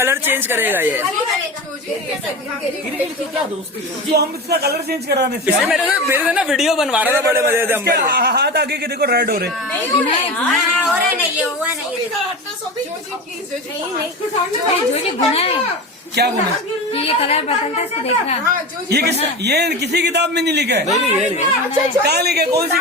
Colour change करेगा ये। क्या दोस्ती जो हम इसका कलर चेंज कराने से इसने मेरे से ना वीडियो बनवा रहा था, बड़े मजे से। इसके हाथ आगे के देखो रेड हो रहे। क्या गुना? ये कलर बदलता है, देखना। ये किसी किताब में नहीं लिखा है। नहीं, कहाँ लिखा है? कौन सी?